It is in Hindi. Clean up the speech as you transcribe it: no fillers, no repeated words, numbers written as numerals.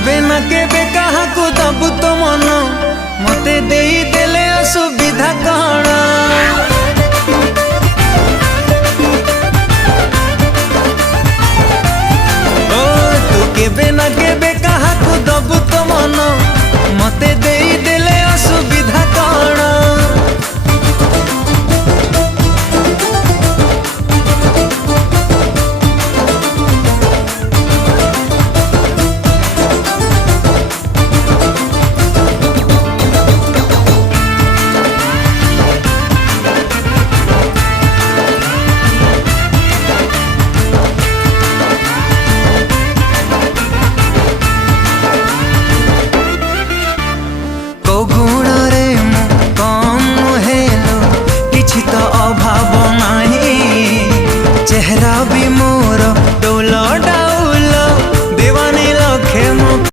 केबे ना केबे कहा को दबु तो मन मते देई देले असु